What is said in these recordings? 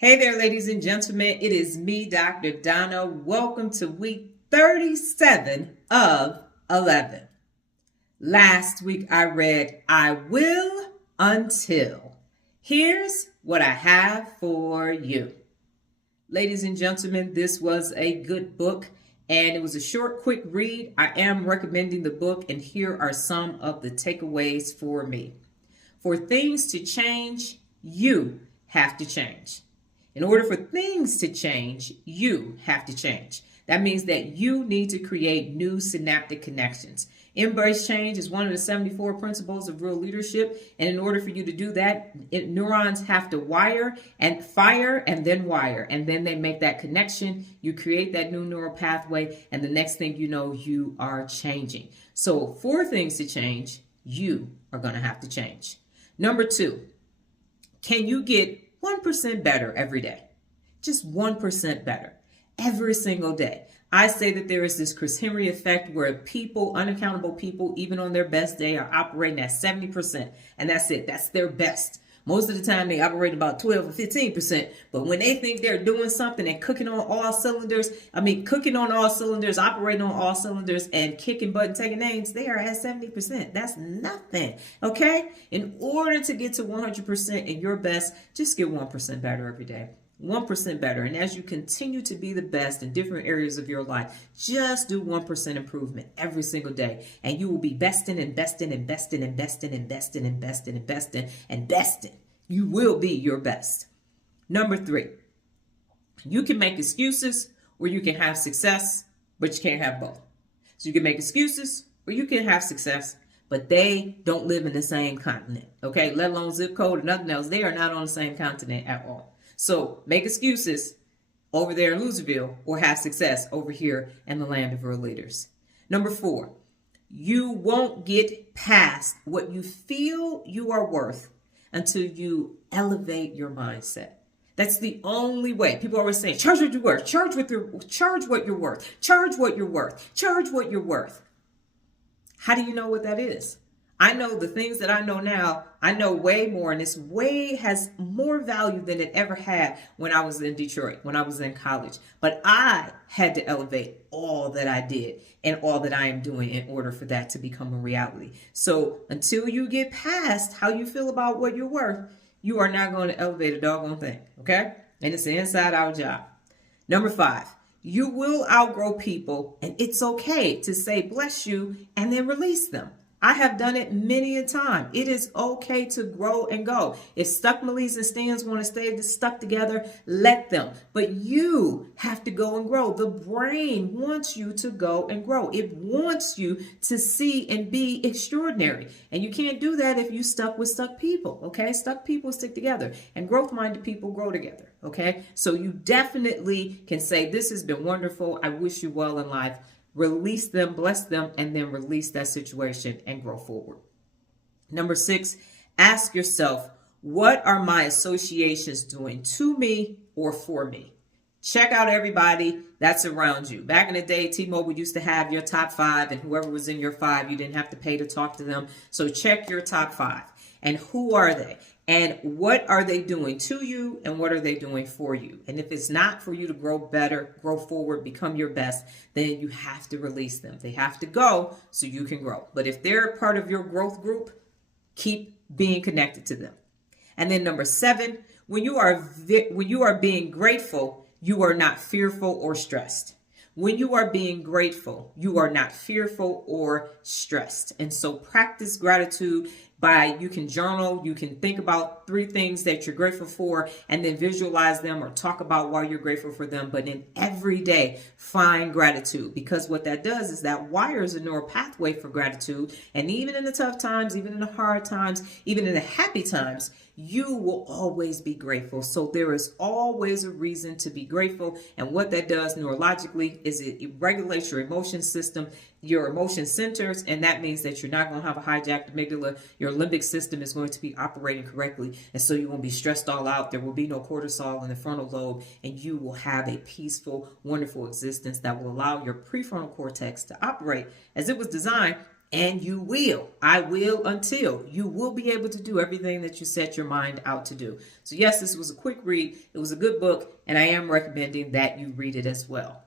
Hey there, ladies and gentlemen. It is me, Dr. Donna. Welcome to week 37 of 11. Last week I read, I Will Until. Here's what I have for you. Ladies and gentlemen, this was a good book and it was a short, quick read. I am recommending the book, and here are some of the takeaways for me. For things to change, you have to change. In order for things to change, you have to change. That means that you need to create new synaptic connections. Embrace change is one of the 74 principles of real leadership. And in order for you to do that, neurons have to wire and fire and then wire. And then they make that connection. You create that new neural pathway. And the next thing you know, you are changing. So for things to change, you are going to have to change. Number 2, can you get 1% better every day? Just 1% better every single day. I say that there is this Chris Henry effect where people, unaccountable people, even on their best day, are operating at 70%. And that's it. That's their best. Most of the time they operate about 12 or 15%. But when they think they're doing something and operating on all cylinders, operating on all cylinders and kicking butt and taking names, they are at 70%. That's nothing. Okay? In order to get to 100% in your best, just get 1% better every day. 1% better. And as you continue to be the best in different areas of your life, just do 1% improvement every single day. And you will be besting and besting and besting and besting and besting and besting and besting and besting. You will be your best. Number 3, you can make excuses or you can have success, but you can't have both. So you can make excuses or you can have success, but they don't live in the same continent. Okay, let alone zip code or nothing else. They are not on the same continent at all. So make excuses over there in Loserville or have success over here in the land of real leaders. Number 4, you won't get past what you feel you are worth until you elevate your mindset. That's the only way. People always say, charge what you're worth, charge what you're worth, charge what you're worth, charge what you're worth. How do you know what that is? I know the things that I know now, I know way more, and this way has more value than it ever had when I was in Detroit, when I was in college. But I had to elevate all that I did and all that I am doing in order for that to become a reality. So until you get past how you feel about what you're worth, you are not going to elevate a doggone thing, okay? And it's an inside-out job. Number 5, you will outgrow people, and it's okay to say bless you and then release them. I have done it many a time. It is okay to grow and go. If stuck Malies and Stans want to stay stuck together, let them. But you have to go and grow. The brain wants you to go and grow. It wants you to see and be extraordinary. And you can't do that if you stuck with stuck people, okay? Stuck people stick together, and growth-minded people grow together, okay? So you definitely can say, this has been wonderful. I wish you well in life. Release them, bless them, and then release that situation and grow forward. Number 6, ask yourself, what are my associations doing to me or for me? Check out everybody that's around you. Back in the day, T-Mobile used to have your top 5, and whoever was in your 5, you didn't have to pay to talk to them. So check your top 5. And who are they? And what are they doing to you, and what are they doing for you? And if it's not for you to grow better, grow forward, become your best, then you have to release them. They have to go so you can grow. But if they're part of your growth group, keep being connected to them. And then number 7, when you are being grateful, you are not fearful or stressed. When you are being grateful, you are not fearful or stressed. And so practice gratitude you can journal, you can think about 3 things that you're grateful for and then visualize them or talk about why you're grateful for them. But in every day, find gratitude, because what that does is that wires a neural pathway for gratitude. And even in the tough times, even in the hard times, even in the happy times, you will always be grateful. So there is always a reason to be grateful. And what that does neurologically is it regulates your emotion system, your emotion centers, and that means that you're not going to have a hijacked amygdala. Your limbic system is going to be operating correctly, and so you won't be stressed all out. There will be no cortisol in the frontal lobe, and you will have a peaceful, wonderful existence that will allow your prefrontal cortex to operate as it was designed And you will. I will until you will be able to do everything that you set your mind out to do. So yes, this was a quick read. It was a good book, and I am recommending that you read it as well.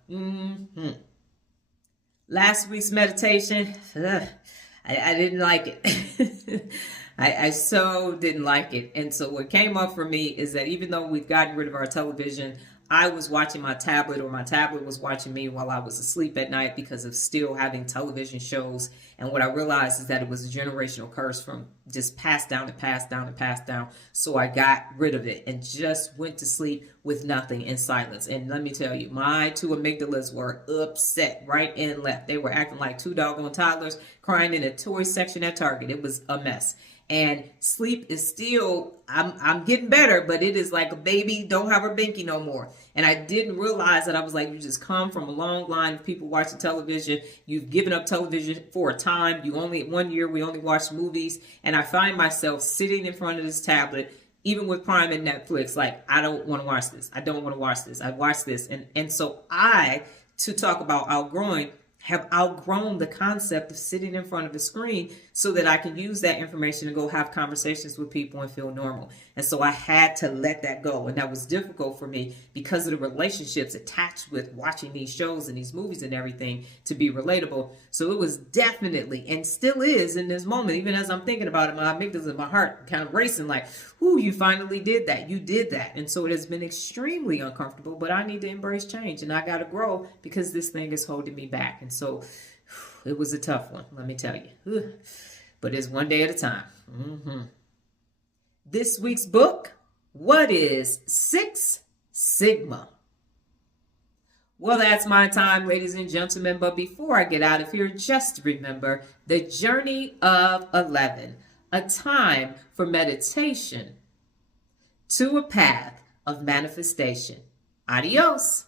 Last week's meditation, I didn't like it. I so didn't like it. And so what came up for me is that even though we've gotten rid of our television, I was watching my tablet, or my tablet was watching me while I was asleep at night because of still having television shows. And what I realized is that it was a generational curse from just passed down and passed down and passed down. So I got rid of it and just went to sleep with nothing, in silence. And let me tell you, my two amygdalas were upset right and left. They were acting like two doggone toddlers crying in a toy section at Target. It was a mess. And sleep is still, I'm getting better, but it is like a baby don't have her binky no more. And I didn't realize that. I was like, you just come from a long line of people watching television. You've given up television for a time. One year we only watched movies. And I find myself sitting in front of this tablet, even with Prime and Netflix, like, I don't want to watch this. I don't want to watch this. I watch this. And so to talk about outgrowing, have outgrown the concept of sitting in front of a screen so that I can use that information to go have conversations with people and feel normal. And so I had to let that go. And that was difficult for me because of the relationships attached with watching these shows and these movies and everything to be relatable. So it was definitely, and still is in this moment, even as I'm thinking about it, my amygdalas and my heart kind of racing like, ooh, you finally did that. You did that. And so it has been extremely uncomfortable, but I need to embrace change and I got to grow because this thing is holding me back. And so it was a tough one, let me tell you. But it's one day at a time. This week's book, what is Six Sigma? Well, that's my time, ladies and gentlemen. But before I get out of here, just remember the journey of 11, a time for meditation to a path of manifestation. Adios.